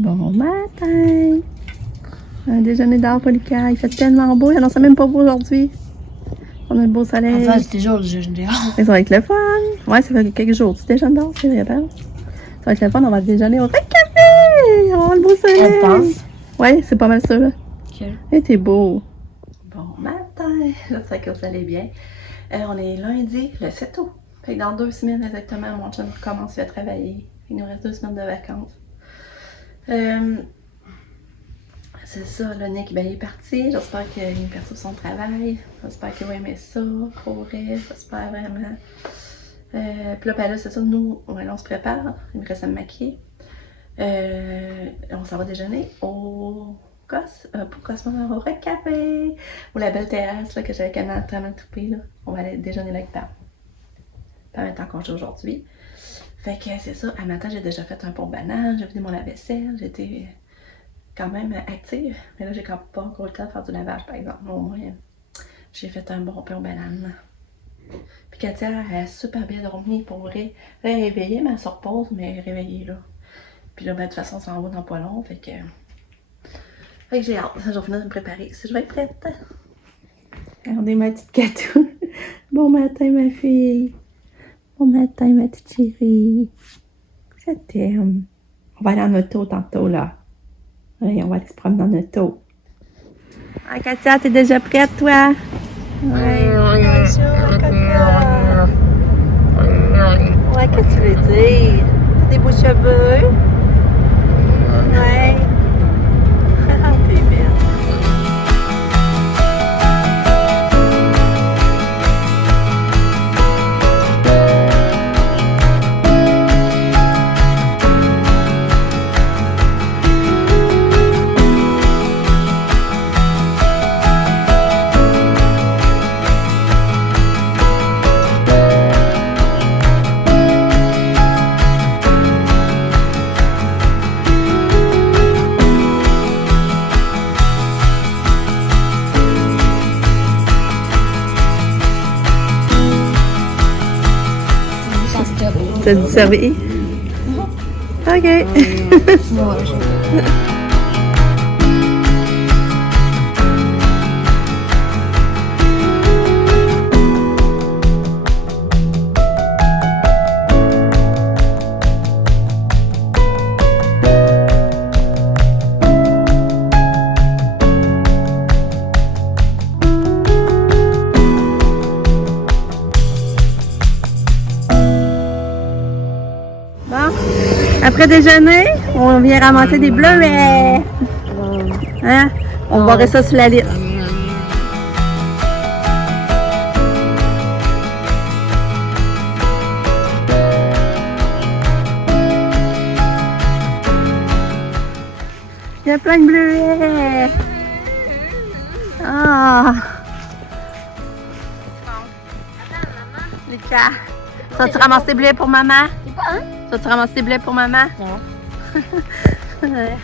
Bon matin! Un déjeuner dehors, Polika. Il fait tellement beau. Il annonçait même pas beau aujourd'hui. On a le beau soleil. Enfin, c'était jour le déjeuner dehors. Mais ça va être le fun. Ouais, ça fait quelques jours. Tu déjeunes dehors, c'est vrai, hein? Ça va être le fun. On va déjeuner au café. On va avoir le beau soleil. On pense. Ouais, c'est pas mal ça, là. Ok. Et t'es beau. Bon matin. J'espère que vous allez bien. On est lundi, le 7 août. Fait que dans 2 semaines exactement, mon chum recommence à travailler. Il nous reste 2 semaines de vacances. C'est ça, le Nick, ben, il est parti. J'espère qu'il est parti son travail. J'espère qu'il va aimer ça, courir. J'espère vraiment. Puis là, ben là, c'est ça, nous, on se prépare. Il me reste à me maquiller. On s'en va déjeuner au au Café, ou la belle terrasse là, que j'avais tellement trippé. Là. On va aller déjeuner là avec Pam. Pam est en congé aujourd'hui. Fait que c'est ça. À matin, j'ai déjà fait un pot de banane, j'ai vidé mon lave-vaisselle, j'étais quand même active. Mais là, j'ai quand même pas encore le temps de faire du lavage, par exemple. Au moins, j'ai fait un bon pain aux bananes. Puis Katia, elle a super bien dormi pour vrai. Elle est réveillée, mais elle se repose, mais elle est réveillée là. Puis là, ben, de toute façon, on s'en va dans pas long, fait que j'ai hâte. Je vais finir de me préparer. Si je vais être prête. Regardez ma petite Katou. Bon matin, ma fille. Bon matin, ma petite chérie. Je t'aime. On va aller en auto tantôt, là. Oui, on va aller se promener en auto. Ah, Katia, t'es déjà prête, toi? Oui. Bonjour, Katia. Ouais, qu'est-ce que tu veux dire? T'as des beaux cheveux? Ouais. T'es belle. T'as du servir? OK. Après déjeuner, on vient ramasser des bleuets. Hein? On verrait ça sur la liste. Il y a plein de bleuets. Ah! Lucas, ça tu ramasses des bleuets pour maman? Ça, tu ramasses tes blés pour maman? Non. Ouais.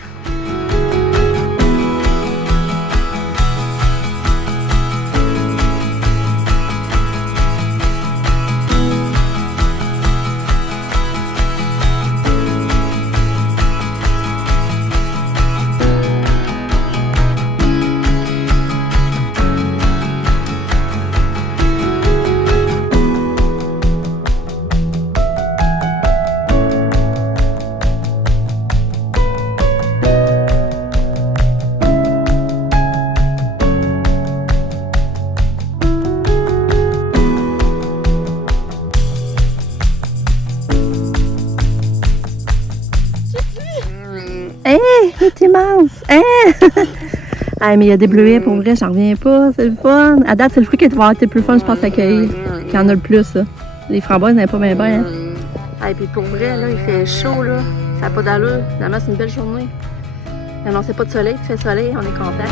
C'est immense! Hein? Ah, mais il y a des bleuets, pour vrai, j'en reviens pas, c'est le fun. À date, c'est le fruit qui va être le plus fun, je pense, à cueillir. Qu'il y en a le plus, là. Les framboises, n'avaient pas bien bien. Hein? Ah, et puis pour vrai, là, il fait chaud, là. Ça n'a pas d'allure. Finalement, c'est une belle journée. Il n'annonçait pas de soleil, il fait soleil, on est content.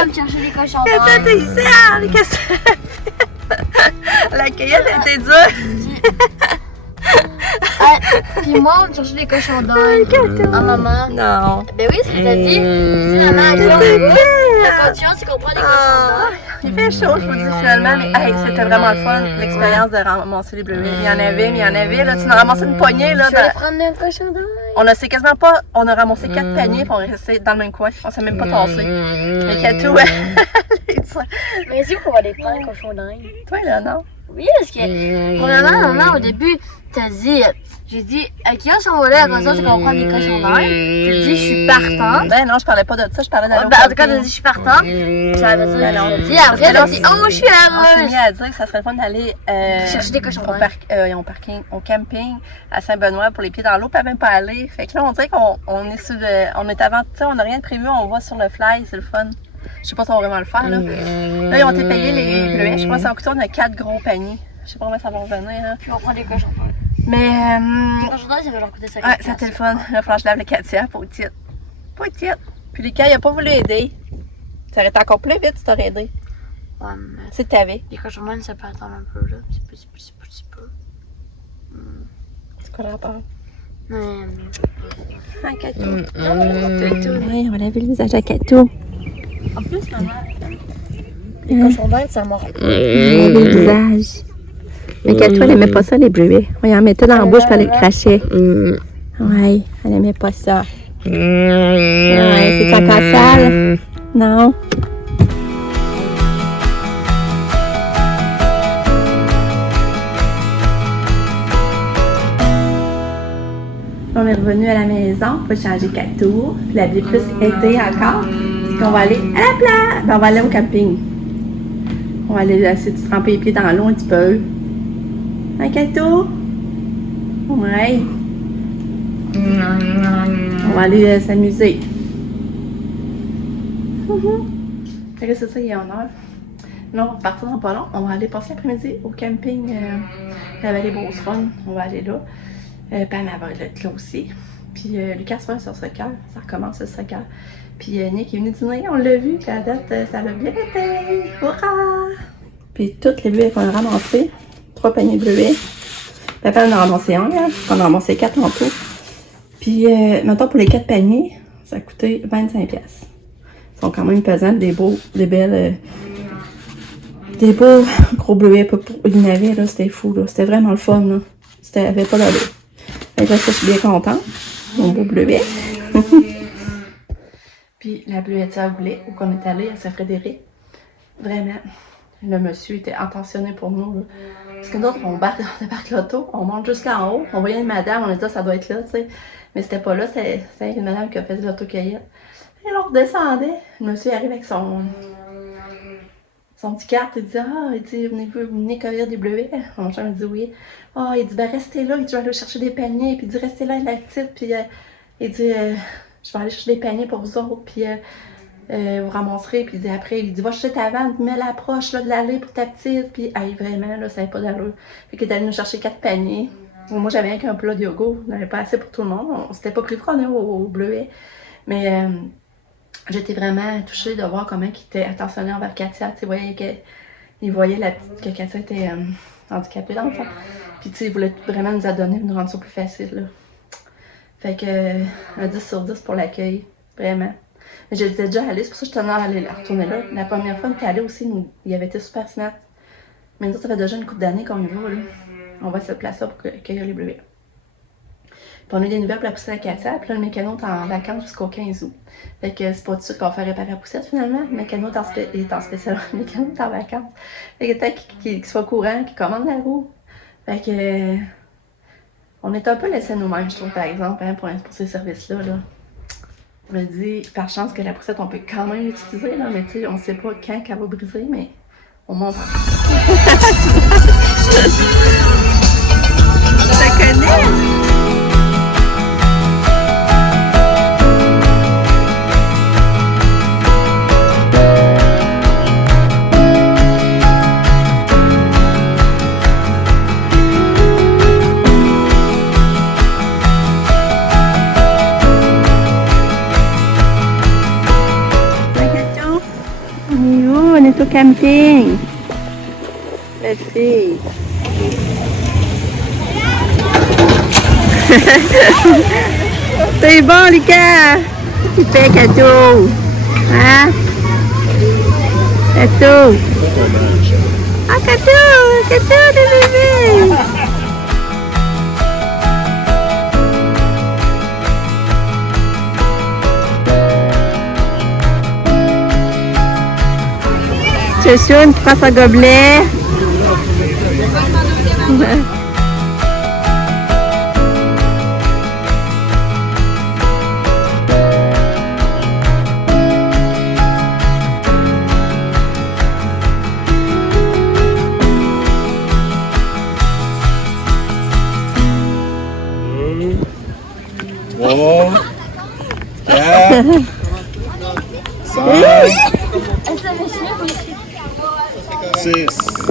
va me chercher des cochons Qu'est-ce que d'Inde. t'es ici, Anne? Qu'est-ce que t'as fait? La cueillette a été dure. Puis moi, on va me chercher des cochons d'Inde. Ah, maman. Non. Ben oui, ce que t'as dit. Tu dis, maman, la condition, c'est qu'on prend des cochons d'Inde. Il fait chaud, je vous dis finalement, mais hey, c'était vraiment le fun, l'expérience de ramasser les bleuets. Il y en avait, mais il y en avait, là, tu en as ramassé une poignée, là. Je vais aller prendre un cochon d'Inde. C'est quasiment pas, on a ramassé 4 paniers pour rester dans le même coin. On s'est même pas tassé. Mais Katou, Mais est-ce qu'on va aller prendre un cochon d'Inde? toi là, non? Oui, parce que, premièrement, maman, au début, t'as dit, j'ai dit, à qui on va là, comme ça, c'est qu'on prend des cochons d'Inde. T'as dit, je suis partante. Ben non, je parlais pas de ça, je parlais d'aller au En tout cas, t'as camping. dit, je suis partante. Ça veut dire, non. j'ai dit, après, t'as dit, oh, je suis On s'est heureuse. mis à dire que ça serait le fun d'aller Chercher des cochons au, d'Inde. au camping à Saint-Benoît pour les pieds dans l'eau, puis même pas aller. Fait que là, on dirait qu'on est sur on est avant, tu sais, on n'a rien de prévu, on va sur le fly, c'est le fun. Je sais pas si on va vraiment le faire, là. Là, ils ont été payés les bleuets. Je pense que ça va coûter, on a 4 gros paniers. Je sais pas comment ça va revenir, là. Puis on prend des cochons d'Inde. Mais, Les cochons d'Inde, ça va leur coûter 50$. ouais, c'était le fun. Là, il va falloir que je lave le Katia pour titre. Pour titre. Puis Lucas, il a pas voulu aider. Ça aurait été encore plus vite si t'aurais aidé. Ouais, mais Si t'avais. les cochons d'Inde, ça peut attendre un peu, là. Petit peu. C'est quoi le rapport? Mais, Ah, Katou. Oui, on va laver le visage à Katou. en plus, maman, les cochons d'Inde, ça mord. Laver le visage. Mais Katou, elle aimait pas ça, les bleuets. On y en mettait dans la bouche, puis elle le crachait. Ouais, elle aimait pas ça. Ouais, c'est encore sale. Non. On est revenu à la maison pour changer Katou. Puis la vie plus été encore. Parce qu'on va aller à la plage. Ben, on va aller au camping. On va aller essayer de se tremper les pieds dans l'eau un petit peu. Hein, Katou? Ouais. On va aller s'amuser. Fait que c'est ça, il est en heure. Là, on va partir dans pas long. On va aller passer l'après-midi au camping la vallée Beauceronne. On va aller là. Pam, elle va être là aussi. Puis Lucas va sur soccer. Ça recommence le soccer. Puis Nick est venu dîner. On l'a vu. Puis à date, ça l'a bien été. Hurrah! Puis toutes les bleuets qu'on a ramassés. 3 paniers de bleuets. Papa en a ramassé un, là. On a ramassé 4 en tout. Puis, mettons, pour les 4 paniers, ça a coûté 25$. Ils sont quand même pesants, des beaux, des belles, des beaux gros bleuets. Il y en avait, là, c'était fou, là. C'était vraiment le fun, là. C'était, avait pas d'allure. Fait que là, ça, je suis bien contente. Mon beau bleuet. Puis, la bleuetière voulait, où qu'on est allé, à Saint-Frédéric. Vraiment, le monsieur était intentionné pour nous, là. Parce que nous autres, on débarque l'auto, on monte jusqu'en haut, on voyait une madame, on a dit ça doit être là, tu sais. Mais c'était pas là, c'était une madame qui a fait l'autocueillette. Et là, on redescendait. Le monsieur arrive avec son petit carte, il dit venez cueillir des bleuets. Mon chum me dit oui. Ah, il dit ben restez là, il dit je vais aller chercher des paniers, puis il dit restez là la petite, puis il dit je vais aller chercher des paniers pour vous autres, puis vous ramasserez, puis il dit après, il dit va chercher ta vanne, mets l'approche de l'allée pour ta petite, puis hey, vraiment là, ça n'avait pas d'allure. Fait qu'il est allé nous chercher 4 paniers. Moi j'avais rien qu'un plat de yogourt, on n'avait pas assez pour tout le monde, c'était pas plus qu'on est au bleuet. Mais j'étais vraiment touchée de voir comment il était attentionné envers Katia. Tu sais, il voyait la petite, que Katia était handicapée dans le fond. Puis tu sais, il voulait vraiment nous adonner, nous rendre ça plus facile, là. Fait que un 10 sur 10 pour l'accueil, vraiment. Mais j'étais déjà allée, c'est pour ça que je tenais à aller retourner là. La première fois, on était allée aussi, il avait été super smart. Mais nous, ça fait déjà une couple d'années qu'on y va, là. On va à cette place-là pour accueillir les bleuets. Puis on a eu des nouvelles pour la poussette à Katia, puis là, le mécano est en vacances jusqu'au 15 août. Fait que c'est pas tout de suite qu'on va faire réparer la poussette finalement. Le mécano est en spécial, le mécano est en vacances. Fait que peut-être qu'il soit au courant, qu'il commande la roue. Fait que on est un peu laissés nous-mêmes, je trouve, par exemple, hein, pour ces services-là. Là. On me dit, par chance que la poussette, on peut quand même l'utiliser, là, mais tu sais, on sait pas quand qu'elle va briser, mais au moins on va. Je te connais! camping. La fille. C'est bon, Lucas. Tu fais cadeau. Hein? Cadeau. Ah, cadeau. Cadeau de bébé. Chouchoune qui prend son gobelet. Trois, quatre, cinq, six.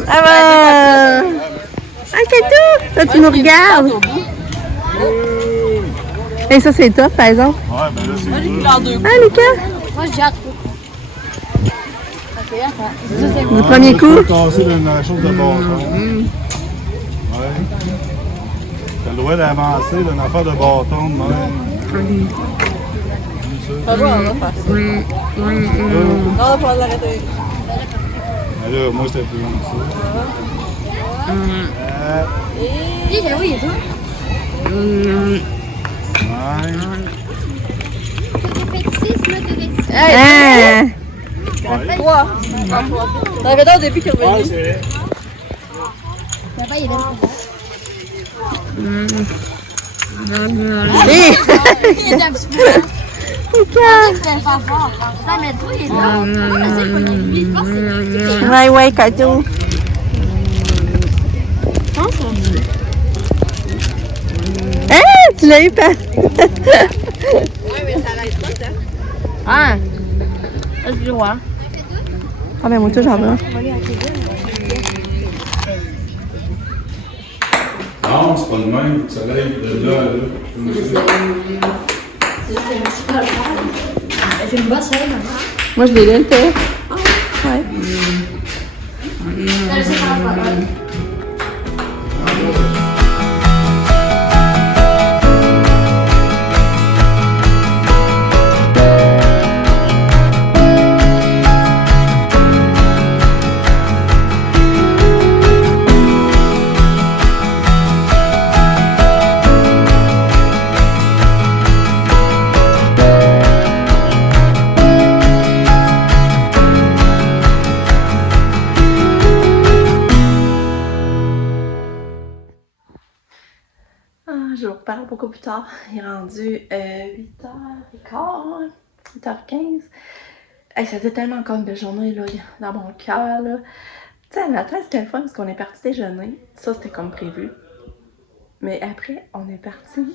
Ah bon! Un cadeau! Toi, tu nous regardes! Et ça, c'est top, par exemple. Ouais, ben là, c'est dur. Ah, Lucas! Moi, j'ai hâte. Ok, attends. Du premier coup. Casser la chose de bâton. Ouais. T'as le droit d'avancer d'une affaire de bâton de même. Pas loin, on va faire ça. Non, on va pas l'arrêter. Mais là, moi, c'était plus long que ça. Oui, j'ai oui, et toi? Ah! 3. T'en avais d'autres au début qui Ouais, revenaient. c'est vrai. Papa, il est là. Il est un petit peu. Lucas! Tu vas le faire fort. Attends, mais toi, il est là. Comment on essaie de pogner lui? Je pense que c'est lui. Ouais, ouais, cadeau. Hein? Tu l'as eu, pas? Ouais, mais ça arrête pas, ça. Ah! Ça, c'est du roi. Ah, ben moi, tout, j'en veux un. Non, c'est pas le même. Ça lève de là à là. C'est une bosse, elle, maman. Moi, je l'ai lu, toi. Ouais. Ça, c'est pas grave. Ah, je vous reparle beaucoup plus tard. Il est rendu 8h15, 8h15. Hey, ça était tellement encore une belle journée là, dans mon cœur. Tu sais, le matin, c'était le fun parce qu'on est parti déjeuner. Ça, c'était comme prévu. Mais après, on est parti.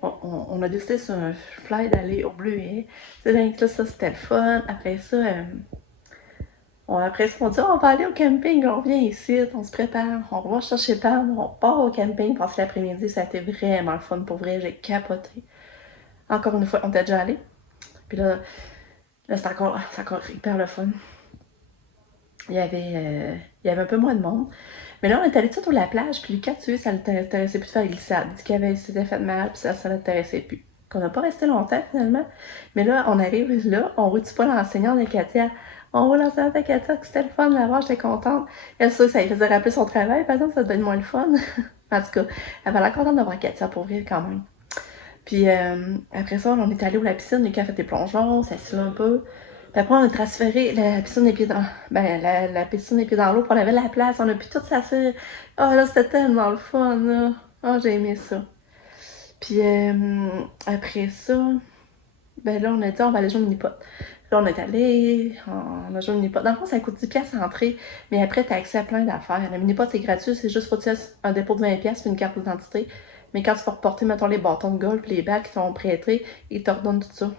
On a décidé sur un fly d'aller au Bleuet. C'est dingue, là, ça, c'était le fun. Après ça, après ça, on dit on va aller au camping, on revient ici, on se prépare, on va chercher Pam, on part au camping. Parce que l'après-midi, ça a été vraiment le fun pour vrai, j'ai capoté. Encore une fois, on était déjà allé. Puis là c'est encore hyper le fun. Il y avait un peu moins de monde. Mais là, on est allé tout autour de la plage, puis Lucas, tu sais, ça ne l'intéressait plus de faire glissade. Il dit qu'il s'était fait mal, puis ça ne l'intéressait plus. Qu'on n'a pas resté longtemps, finalement. Mais là, on arrive là, on voit-tu pas l'enseignante de Katia? On voit l'enseignante de Katia, que c'était le fun de la voir, j'étais contente. Elle, ça lui faisait rappeler son travail, par exemple, ça devait être moins le fun. En tout cas, elle avait l'air contente d'avoir Katia pour vrai, quand même. Puis après ça, on est allé à la piscine, Lucas a fait des plongeons, ça s'est un peu. Puis après, on a transféré la piscine des pieds dans... la piscine des pieds dans l'eau, puis on avait la place, on a pu tout s'asseoir. Oh là, c'était tellement le fun, là. Oh, j'ai aimé ça. Puis après ça, ben là, on a dit, on va aller jouer au mini-pot. Là, on est allé, on a joué au mini-pot. Dans le fond, ça coûte 10$ à entrer, mais après, t'as accès à plein d'affaires. Le mini-pot, c'est gratuit, c'est juste faut que tu aies un dépôt de 20$ puis une carte d'identité. Mais quand tu vas reporter, mettons, les bâtons de golf puis les balles qui t'ont prêté, ils te redonnent tout ça.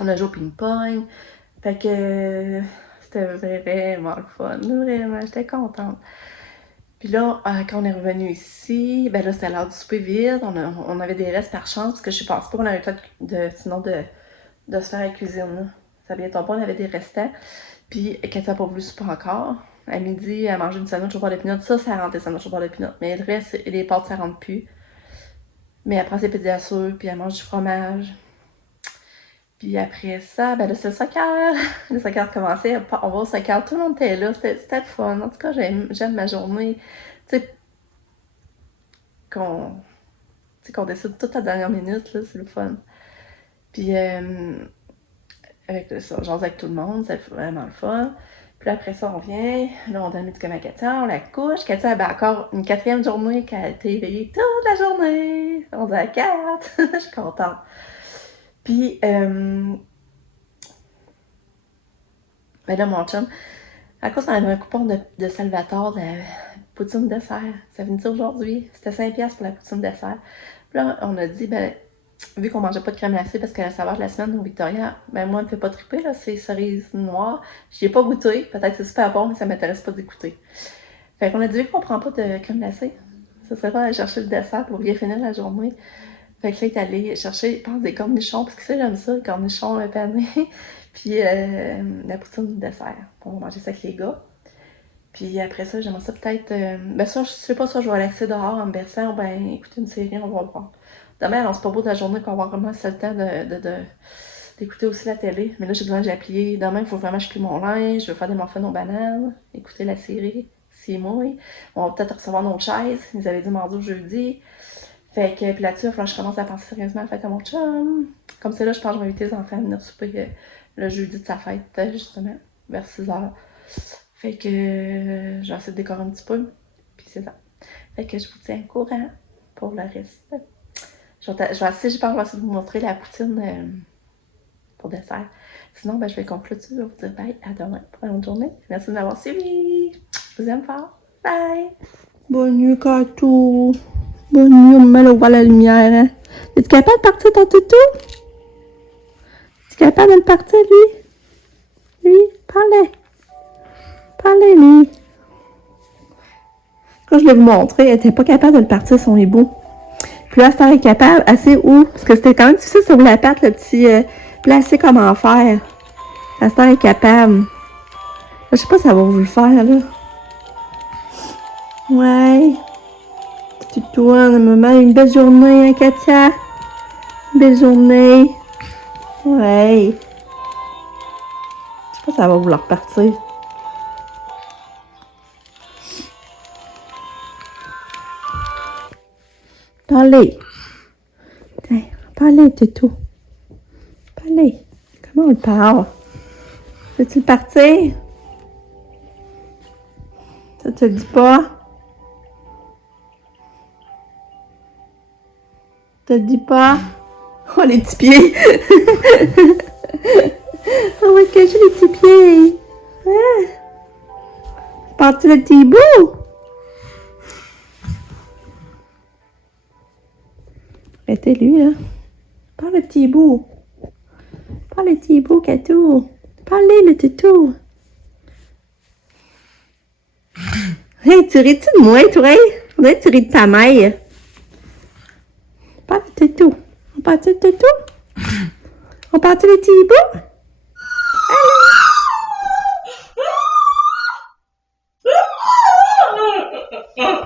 On a joué au ping-pong. Fait que c'était vraiment le fun. Vraiment, j'étais contente. Puis là, quand on est revenu ici, ben là, c'était l'heure du souper vide. On avait des restes par chance, parce que je pense pas qu'on avait le temps sinon de se faire la cuisine. Là. Ça vient pas, on avait des restants. Puis, Katia n'a pas voulu souper encore. À midi, elle a mangé une sandwich au beurre de pinot. Ça rentre, les sandwichs au beurre de pinot. Mais le reste, les pâtes, ça rentre plus. Mais elle prend ses pédiassures, puis elle mange du fromage. Puis après ça, ben là, c'est le soccer. Le soccer a commencé. On va au soccer. Tout le monde était là. C'était le fun. En tout cas, j'aime ma journée. Tu sais, qu'on décide tout à la dernière minute, là, c'est le fun. Puis, avec ça, j'ose avec tout le monde. C'est vraiment le fun. Puis après ça, on vient. Là, on donne le médicament à Katia. On la couche. Katia avait encore une 4e journée qu'elle a été éveillée toute la journée. On dit à 4. Je suis contente. Puis, ben là, mon chum, à cause qu'on avait un coupon de Salvatore de poutine dessert, ça venait aujourd'hui, c'était 5$ pour la poutine dessert. Puis là, on a dit, ben, vu qu'on mangeait pas de crème glacée parce que la saveur de la semaine au Victoria, ben moi, elle me fait pas triper, là, c'est cerise noire. J'y ai pas goûté, peut-être c'est super bon, mais ça m'intéresse pas d'écouter. Fait qu'on a dit, vu qu'on prend pas de crème glacée, ça serait pas aller chercher le dessert pour bien finir la journée. Fait que là, il est allé chercher, je pense, des cornichons, parce que ça, j'aime ça, les cornichons panés, puis la poutine de dessert. On va manger ça avec les gars. Puis après ça, j'aimerais ça peut-être... ben ça, je sais pas, ça, je vais aller accéder dehors en me berçant, ou ben écouter une série, on va voir. Demain, c'est pas beau de la journée qu'on va avoir vraiment le temps d'écouter aussi la télé. Mais là, j'ai plié. Demain, il faut vraiment que je plie mon linge, je vais faire des muffins aux bananes, écouter la série, c'est mouille. On va peut-être recevoir nos chaises, ils avaient dit mardi ou jeudi. Fait que, puis là-dessus, il va falloir que je commence à penser sérieusement à la fête à mon chum. Comme c'est là, je pense que je vais inviter les enfants à venir souper le jeudi de sa fête, justement, vers 6h. Fait que, je vais essayer de décorer un petit peu. Puis c'est ça. Fait que je vous tiens au courant pour le reste. Je vais essayer, je pense, je vais essayer de vous montrer la poutine pour dessert. Sinon, ben, je vais conclure dessus. Je vais vous dire bye, à demain pour une autre journée. Merci de m'avoir suivi. Je vous aime fort. Bye! Bonne nuit, Kato. Bonne nuit, on met ouvert la lumière. Hein? Es-tu capable de partir ton toutou? Es-tu capable de le partir, lui? Lui? Parlez. Parlez, lui. Quand je l'ai vous montrer, elle était pas capable de le partir, son hibou. Puis là, elle est capable, assez où? Parce que c'était quand même difficile sur la patte, le petit... puis là, elle sait comment faire. Elle est capable. Je sais pas si elle va vous le faire, là. Ouais. Tu tournes, maman. Une belle journée, hein, Katia? Une belle journée. Ouais. Je sais pas si elle va vouloir partir. Parlez. Tiens, parlez, Toutou. Parlez. Comment on parle? Veux-tu partir? Ça te le dit pas? Te le dis pas? Oh, les petits pieds! On va cacher les petits pieds! Ah. Parti le petit bout! Arrêtez lui, là. Parle le petit bout. Parle le petit bout, Katou. Parlez le toutou. Hey, tu ris-tu de moi, toi? On dirait que tu ris de ta mère. Parle le toutou. On part-tu le toutou? On part-tu le petit bout? Allez!